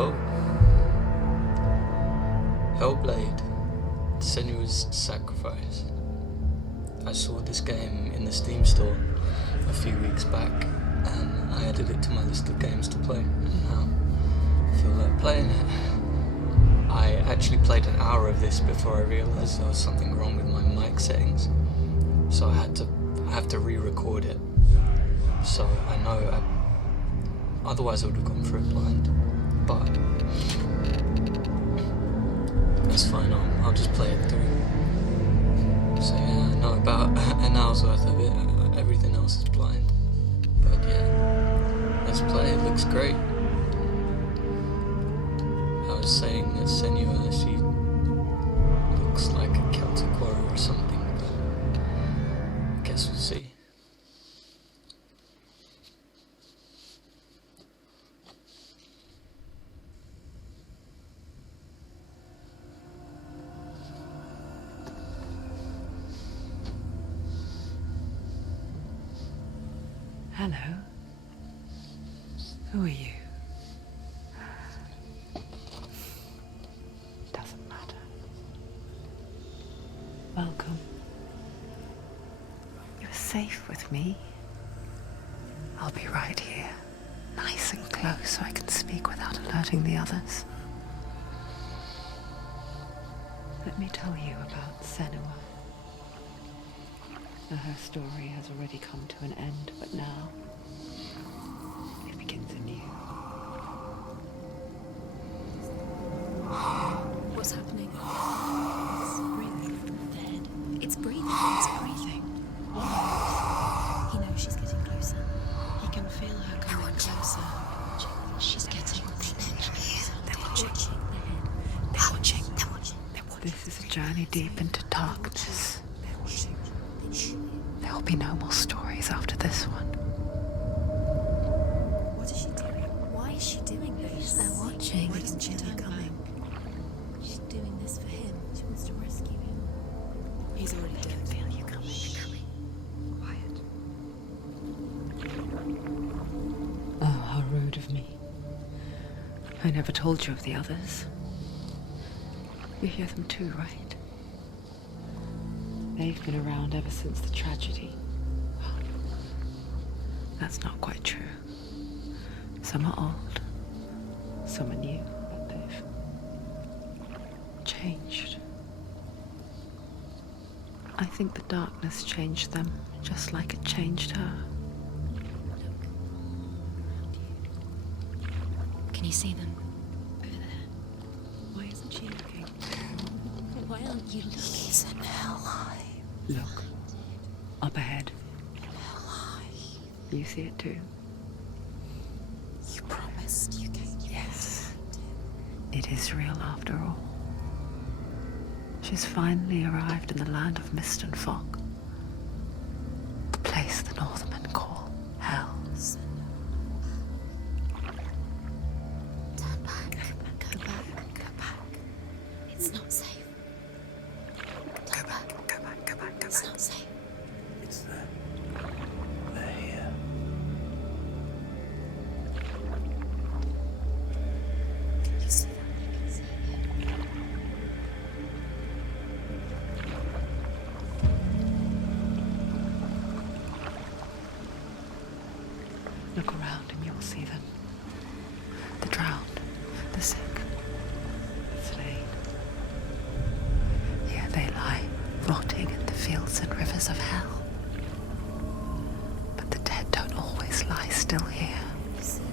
Oh. Hellblade, Senua's Sacrifice. I saw this game in the Steam store a few weeks back and I added it to my list of games to play, and now I feel like playing it. I actually played an hour of this before I realised there was something wrong with my mic settings, so I have to re-record it. So I know otherwise I would have gone for it blind, but it's fine, I'll just play it through. So yeah, I know about an hour's worth of it, everything else is blind. But yeah, let's play, it looks great. I was saying that Senua, she looks like a Celtic warrior or something, but I guess we'll see. Hello. Who are you? Doesn't matter. Welcome. You're safe with me. I'll be right here, nice and close so I can speak without alerting the others. Let me tell you about Senua. Her story has already come to an end, but now it begins anew. What's happening? It's breathing. Dead. It's breathing. It's breathing. He knows she's getting closer. He can feel her coming closer. She's getting closer. They're watching. They're watching. They're watching. This is a journey deep into darkness. There will be no more stories after this one. What is she doing? Why is she doing this? They're watching. Why doesn't she turn coming? She's doing this for him. She wants to rescue him. He's already dead. I can feel you coming. Quiet. Oh, how rude of me. I never told you of the others. You hear them too, right? They've been around ever since the tragedy. That's not quite true. Some are old, some are new, but they've changed. I think the darkness changed them, just like it changed her. Can you see them? Over there. Why isn't she looking? Why aren't you looking? He's in hell. Look, up ahead. You see it too? You promised you came. Yes. It is real after all. She's finally arrived in the land of mist and fog. The place the Northmen call Hell. Turn back. Go back. Go back. It's not safe. Go back. It's not safe. It's them. They're here. You see that? I can see it. Look around and you will see them. The drowned, the sick, the slain. Here they lie, rotting in the fields and rivers of hell. But the dead don't always lie still here. You see them?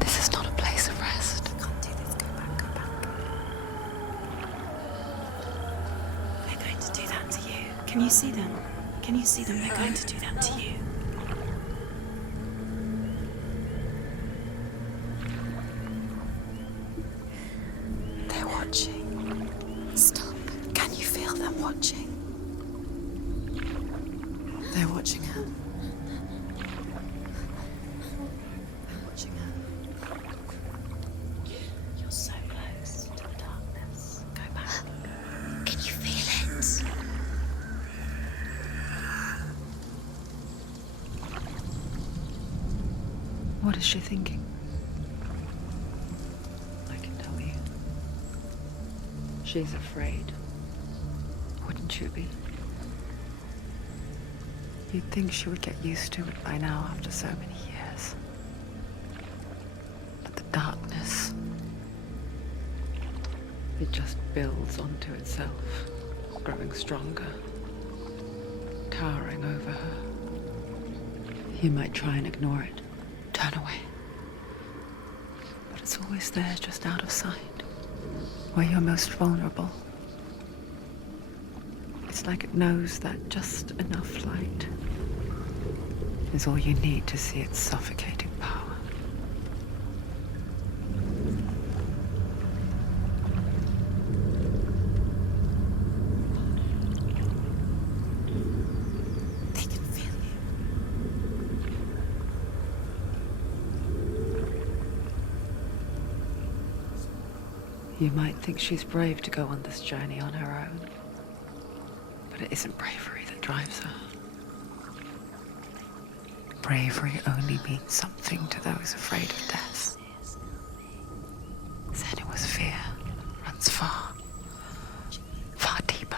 This is not a place of rest. You can't do this. Go back. Go back. They're going to do that to you. Can you see them? Can you see them? They're going to do that to you. They're watching. Stop. Can you feel them watching? They're watching her. They're watching her. You're so close to the darkness. Go back. Can you feel it? What is she thinking? She's afraid. Wouldn't you be? You'd think she would get used to it by now after so many years. But the darkness, it just builds onto itself, growing stronger, towering over her. You might try and ignore it, turn away. But it's always there, just out of sight, where you're most vulnerable. It's like it knows that just enough light is all you need to see its suffocating power. They can feel You might think she's brave to go on this journey on her own, but it isn't bravery that drives her. Bravery only means something to those afraid of death. Senua's fear runs far, far deeper.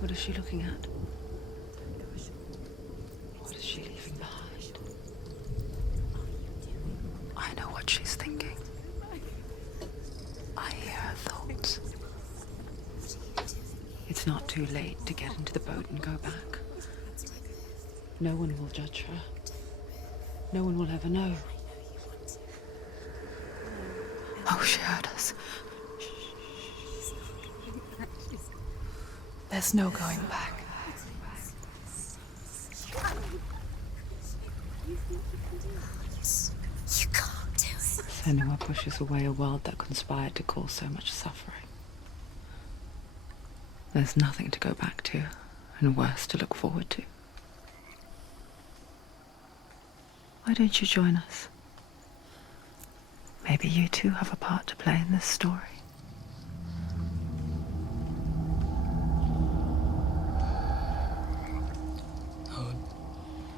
What is she looking at? What is she leaving behind? I know what she's thinking. I hear her thoughts. It's not too late to get into the boat and go back. No one will judge her. No one will ever know. Oh, she heard us. There's no going back. You can't do it. Senua pushes away a world that conspired to cause so much suffering. There's nothing to go back to, and worse to look forward to. Why don't you join us? Maybe you too have a part to play in this story. I would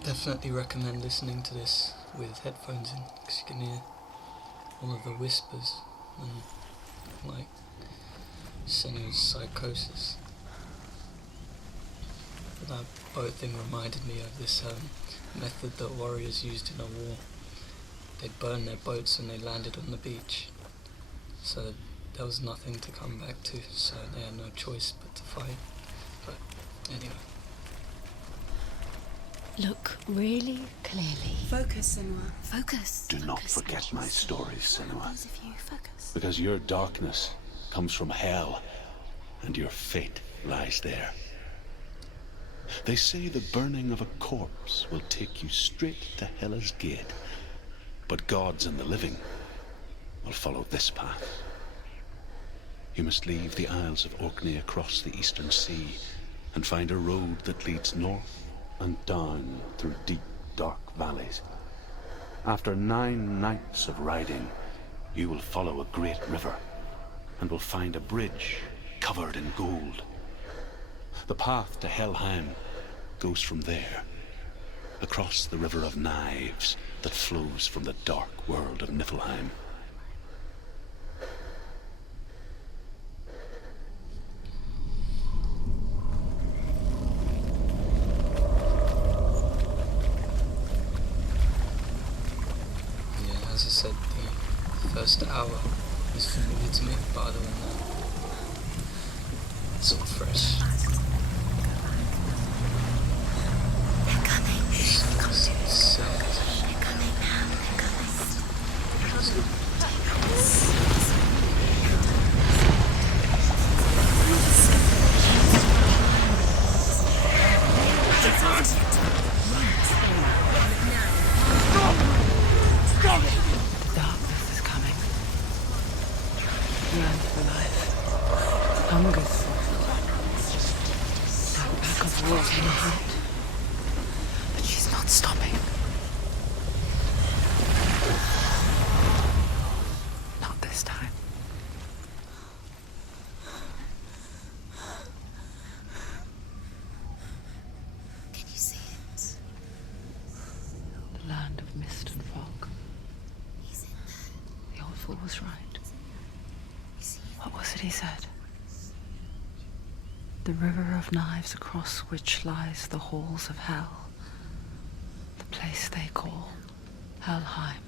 definitely recommend listening to this with headphones in, because you can hear all of the whispers and like Senua's psychosis. But that boat thing reminded me of this method that warriors used in a war. They burned their boats when they landed on the beach, so there was nothing to come back to, so they had no choice but to fight. But anyway. Look really clearly. Focus, Senua. Focus. Do not Focus. forget my stories, Senua, Those of you focus. because your darkness comes from hell, and your fate lies there. They say the burning of a corpse will take you straight to Hela's gate, but gods and the living will follow this path. You must leave the Isles of Orkney across the eastern sea and find a road that leads north and down through deep, dark valleys. After 9 nights of riding, you will follow a great river and will find a bridge covered in gold. The path to Helheim goes from there, across the river of knives that flows from the dark world of Niflheim. Yeah, as I said, the first hour is familiar to me, but other than that, it's all fresh. They're coming. So, They're coming now. They're coming. The darkness stopping. Not this time. Can you see it? The land of mist and fog. He's in there. The old fool was right. What was it he said? The river of knives across which lies the halls of hell. The place they call Helheim.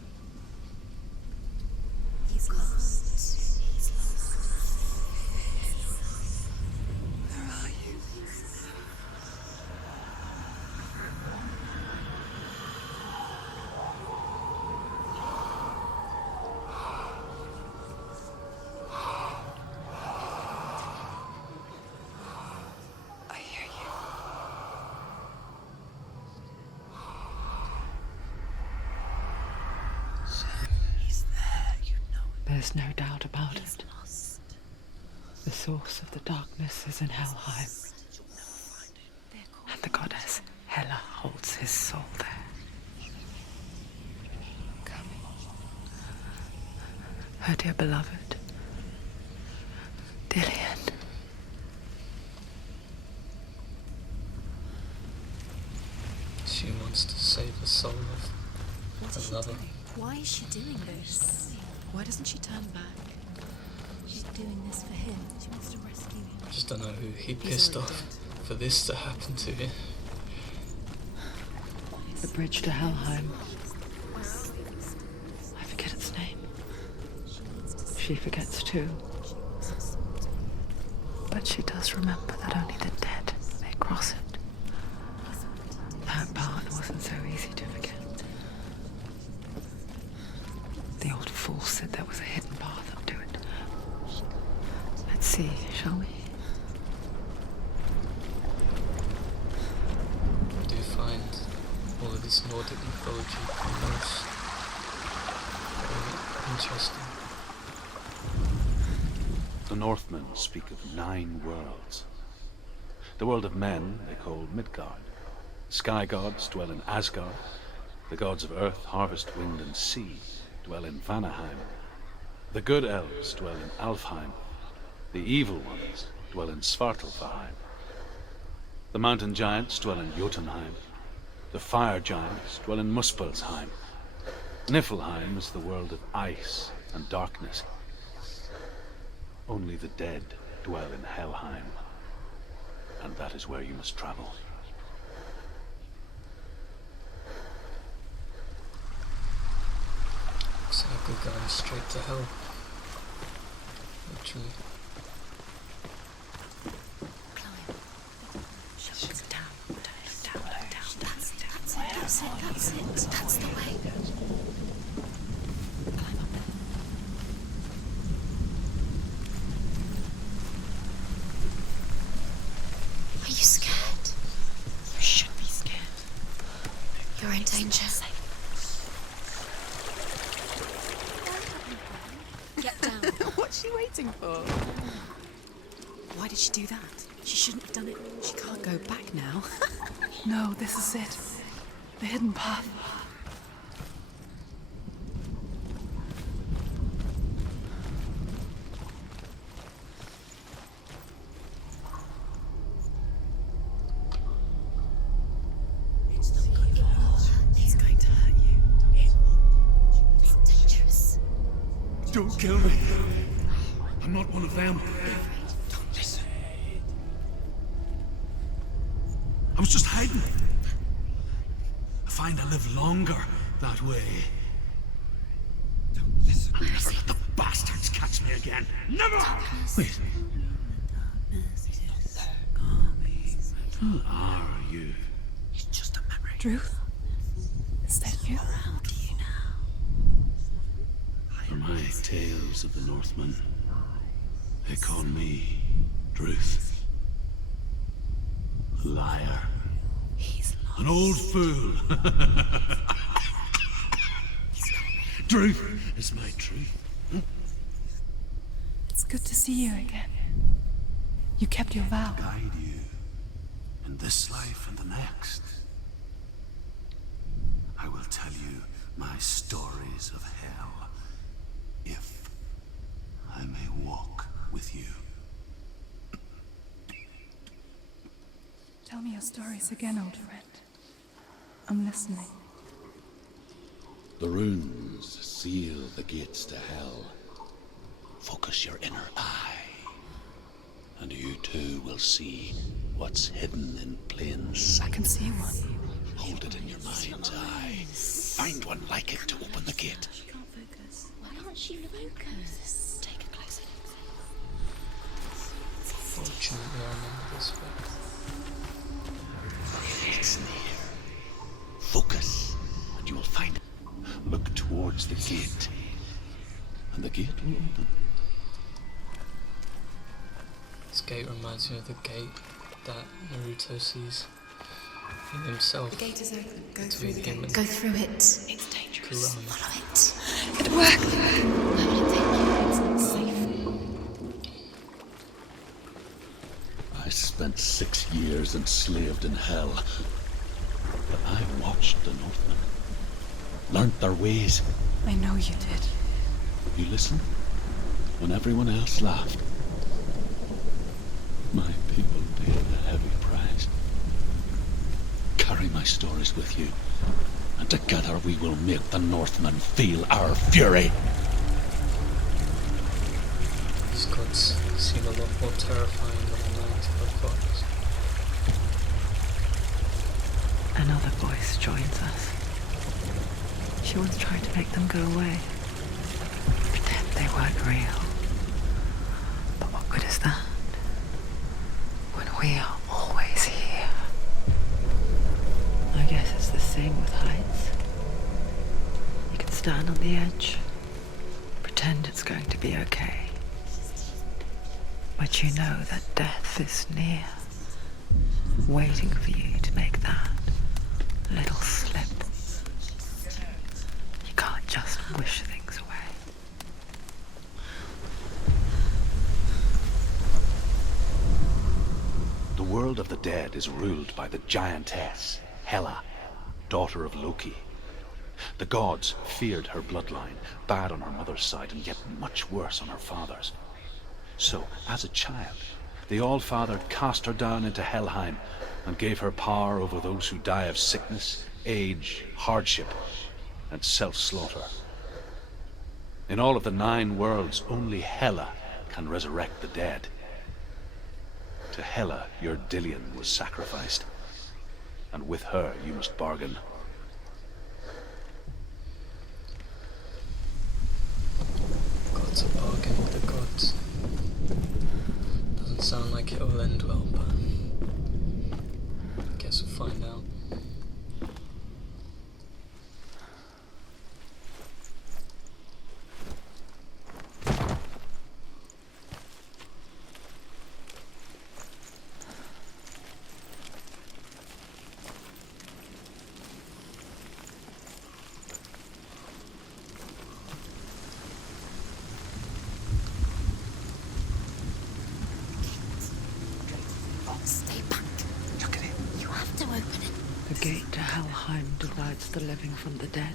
He's lost. He's lost. Where are you? I hear you. He's there, you know it. There's no doubt about He's it. lost. The source of the darkness is in Helheim, and the goddess Hela holds his soul there. Come. Her dear beloved, Dillian. She wants to save the soul of What is she her lover. doing? Why is she doing this? Why doesn't she turn back? She's doing this for him. She wants to rescue him. I just don't know who he He's pissed already off for this to happen to him. The bridge to Helheim. I forget its name. She forgets too. But she does remember that only the dead may cross it. That part wasn't so easy to forget. The old fool said there was a hidden path up to it. Let's see, shall we? Do you find all of this Nordic mythology most interesting? The Northmen speak of 9 worlds. The world of men they call Midgard. Sky gods dwell in Asgard. The gods of earth, harvest, wind, and sea dwell in Vanaheim. The good elves dwell in Alfheim. The evil ones dwell in Svartalfheim. The mountain giants dwell in Jotunheim. The fire giants dwell in Muspelheim. Niflheim is the world of ice and darkness. Only the dead dwell in Helheim, and that is where you must travel. Looks like we're going straight to hell. Literally. Climb. She's down. Down. That's it. That's the way. Climb up there. Are you scared? You should be scared. You're in danger. Get down. What's she waiting for? Why did she do that? She shouldn't have done it. She can't go back now. No, this is it. The hidden path. It's going to hurt you. It's dangerous. Don't kill me. I'm not one of them. Don't listen. I was just hiding. I find I live longer that way. Don't listen. I'll never let the bastards catch me again. Never! Wait. Who are you? It's just a memory. Druth? Is that you? How do you know? For my tales of the Northmen, they call me Druth. Liar. He's lost. An old fool. Truth is my truth. It's good to see you again. You kept your vow. Guide you in this life and the next. tell you my stories of hell, if I may walk with you. Tell me your stories again, old friend. I'm listening. The runes seal the gates to hell. Focus your inner eye, and you too will see what's hidden in plain sight. I can see one. Hold it in your mind's eye. Find one like it to open the gate. She can't focus. Why can't she focus? Take a closer look. Fortunately, I remember this bit. It's near. Focus, and you will find it. Look towards the gate, and the gate will open. This gate reminds me of the gate that Naruto sees in himself. The gate is open. Go Between through the him gate. and Go through it. It's dangerous. Kurama. Follow it. It worked. Where will it take you? It's not safe. I spent 6 years enslaved in hell, but I watched the Northmen, learnt their ways. I know you did. You listened when everyone else laughed. My people paid a heavy price. Carry my stories with you, and together we will make the Northmen feel our fury. These gods seem a lot more terrifying than the 95 gods. Another voice joins us. She once tried to make them go away. Pretend they weren't real. But what good is that? When we are always here. I guess it's the same with heights. You can stand on the edge, pretend it's going to be okay. But you know that death is near, waiting for you to make that little slip. You can't just wish things away. The world of the dead is ruled by the giantess, Hela, daughter of Loki. The gods feared her bloodline, bad on her mother's side and yet much worse on her father's. So, as a child, the All-Father cast her down into Helheim and gave her power over those who die of sickness, age, hardship, and self-slaughter. In all of the 9 worlds, only Hela can resurrect the dead. To Hela, your Dillion was sacrificed, and with her you must bargain. Gods are bargain with the gods. Doesn't sound like it'll end well, but guess we'll find out. Stay back. Look at it. You have to open it. The gate to Helheim divides the living from the dead.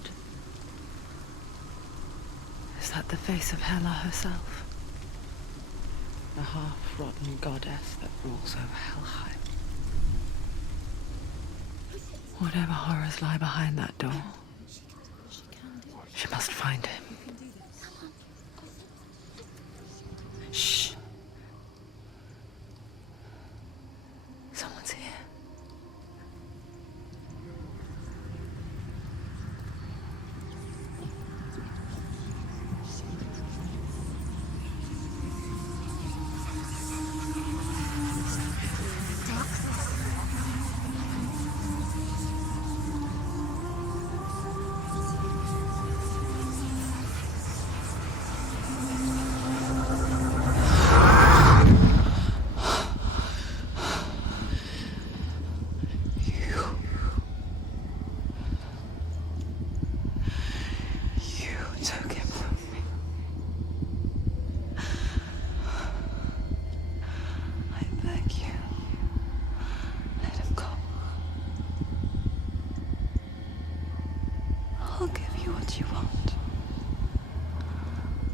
Is that the face of Hela herself? The half-rotten goddess that rules over Helheim. Whatever horrors lie behind that door, she must find him. Shh. Someone's here. I'll give you what you want.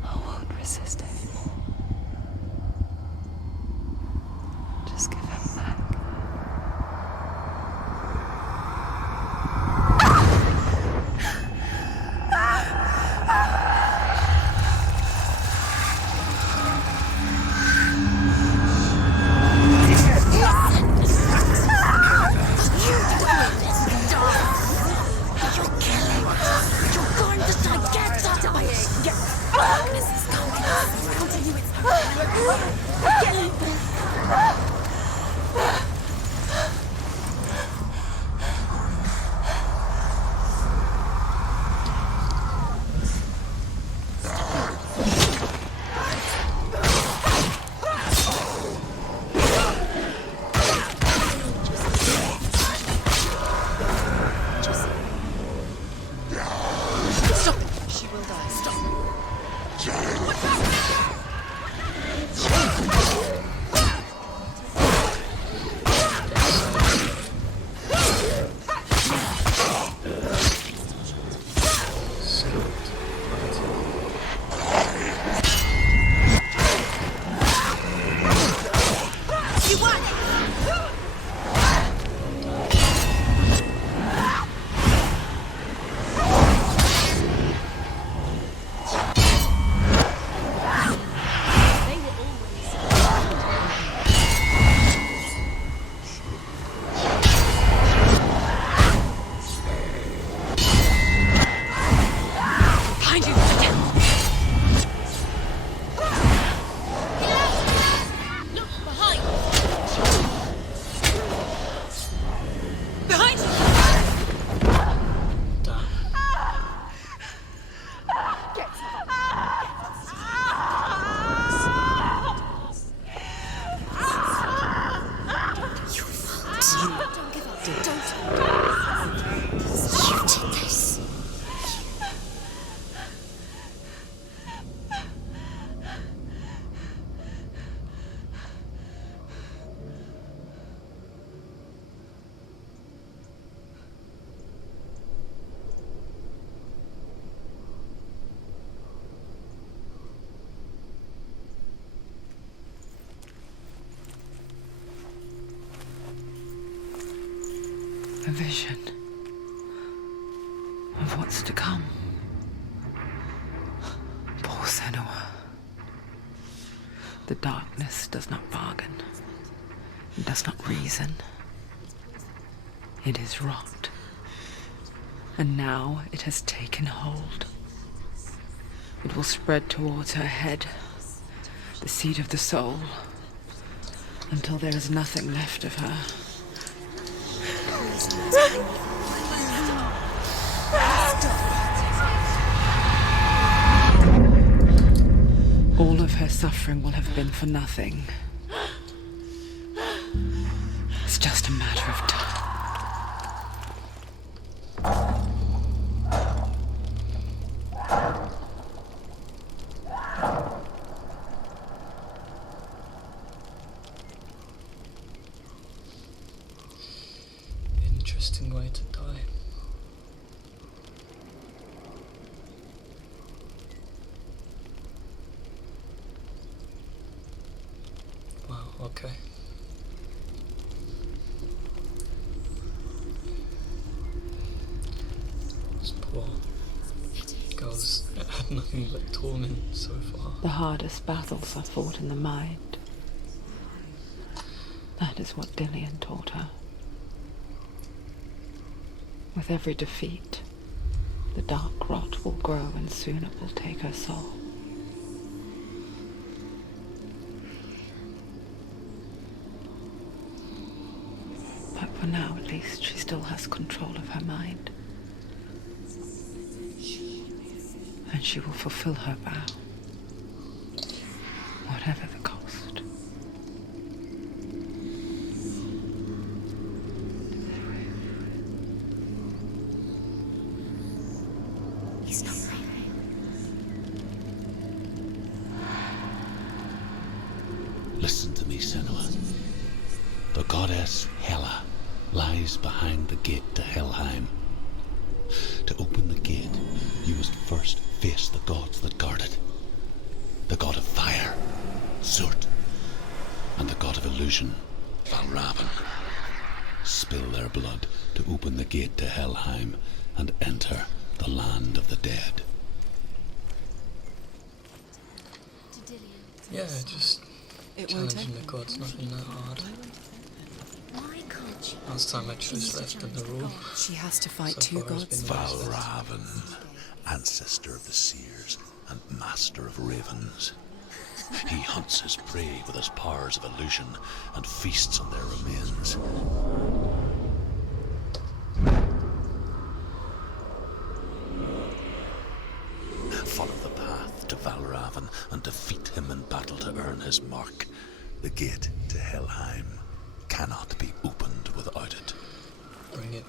I won't resist anymore. Just give him back. A vision of what's to come. Poor Senua. The darkness does not bargain. It does not reason. It is rot. And now it has taken hold. It will spread towards her head, the seat of the soul, until there is nothing left of her. All of her suffering will have been for nothing. It's just a matter of time. Interesting way to die. Wow, okay. This poor girl's had nothing but torment so far. The hardest battles are fought in the mind. That is what Dillian taught her. With every defeat, the dark rot will grow and soon it will take her soul. But for now, at least, she still has control of her mind. And she will fulfill her vow, whatever the cost. He's not right. Listen to me, Senua. The goddess Hela lies behind the gate to Helheim. To open the gate, first face the gods that guard it. The god of fire, Zurt, and the god of illusion, Valravn. Spill their blood to open the gate to Helheim and enter the land of the dead. Yeah, just It won't challenging the gods, nothing that hard. Why can't she? Last time I Triss left in the rule. She has to fight So two far it's gods. been nice. Valravn, ancestor of the seers and master of ravens. He hunts his prey with his powers of illusion and feasts on their remains. Follow the path to Valravn and defeat him in battle to earn his mark. The gate to Helheim cannot be opened without it. Bring it.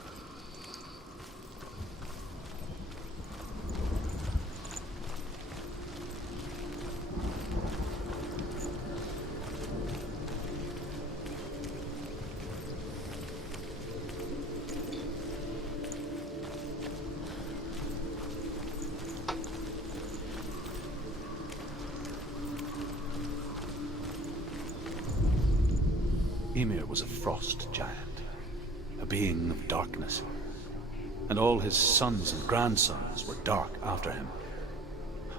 Ymir was a frost giant, a being of darkness, and all his sons and grandsons were dark after him.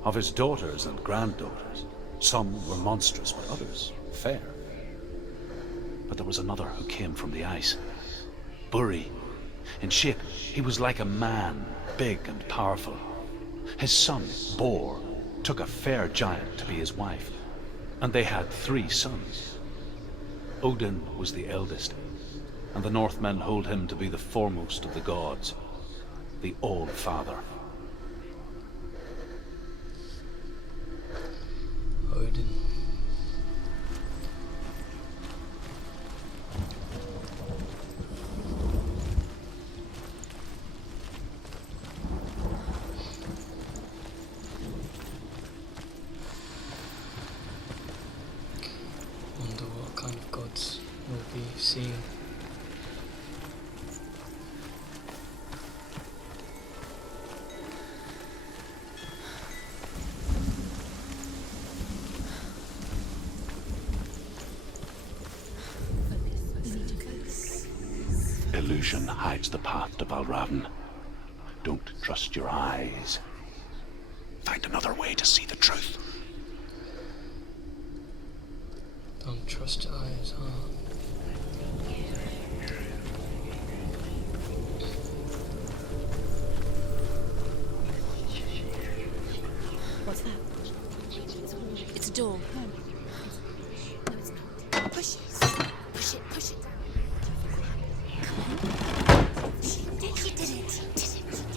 Of his daughters and granddaughters, some were monstrous, but others fair. But there was another who came from the ice. Buri. In shape, he was like a man, big and powerful. His son, Bor, took a fair giant to be his wife, and they had 3 sons. Odin was the eldest, and the Northmen hold him to be the foremost of the gods, the All-Father. Odin. Wonder what kind of gods we'll be seeing. Illusion hides the path to Valravn. Don't trust your eyes. Find another way to see the truth. Don't trust your eyes, huh? What's that? It's a door. No, it's not. Push it. Push it. Push it. She did it. Did it. Look.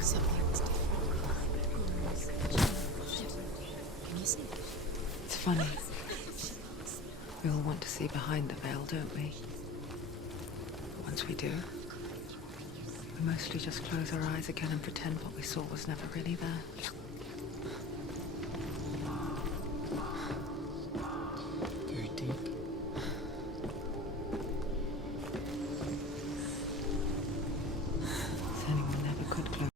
Something's different. Can you see? It's funny. We all want to see behind the veil, don't we? Once we do, we mostly just close our eyes again and pretend what we saw was never really there.